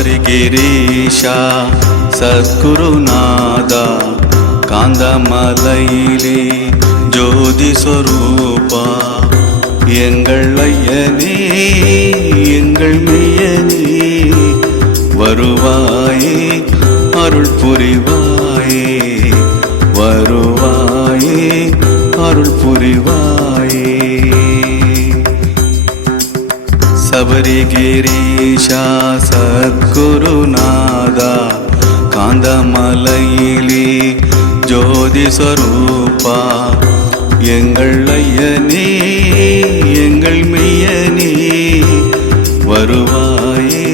சபரிகிரீஷா சத்குருநாதா காந்தமலையிலே ஜோதி சொரூபா எங்கள் ஐயனே எங்கள் மெய்யனே வருவாயே அருள் புரிவாயே வருவாயே அருள் புரிவாயே சபரிகிரீஷா சத்குருநாதா காந்தமலையிலே ஜோதி ஸ்வரூபா எங்கள் ஐயனே எங்கள் மெய்யனே வருவாயே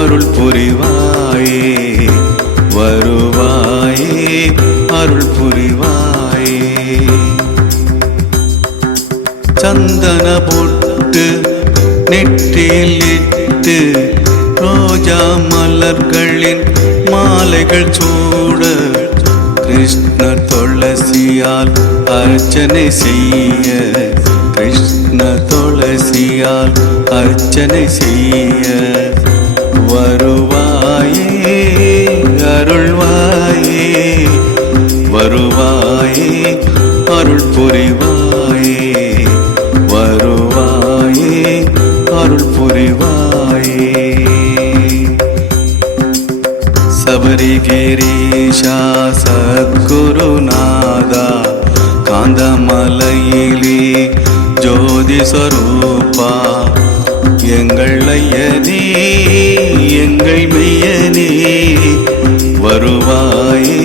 அருள் புரிவாயே வருவாயே அருள் புரிவாயே சந்தன பொட்டு நெற்றியில் இட்டு ரோஜா மலர்களின் மாலைகள் சூட கிருஷ்ண துளசியால் அர்ச்சனை செய்ய கிருஷ்ண துளசியால் அர்ச்சனை செய்ய வருவாயே அருள்வாயே வருவாயே அருள் புரிவாயே வருவாயே அருள் புரிவாயே சபரிகிரீஷா சத்குருநாதா காந்தமலையிலே ஜோதி ஸ்வரூபா எங்கள் ஐயனே எங்கள் மெய்யனே வருவாயே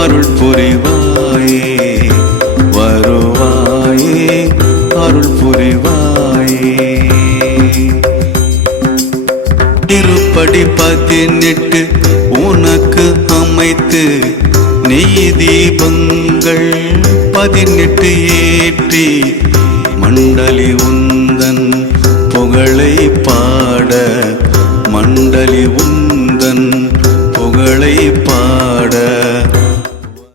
அருள் புரிவாயே வருவாயே அருள் புரிவாயே திருப்படி 18 உனக்கு அமைத்து நெய் தீபங்கள் 18 ஏற்றி மண்டலி உந்தன் புகழை பாட மண்டலி உந்தன் புகழை பாட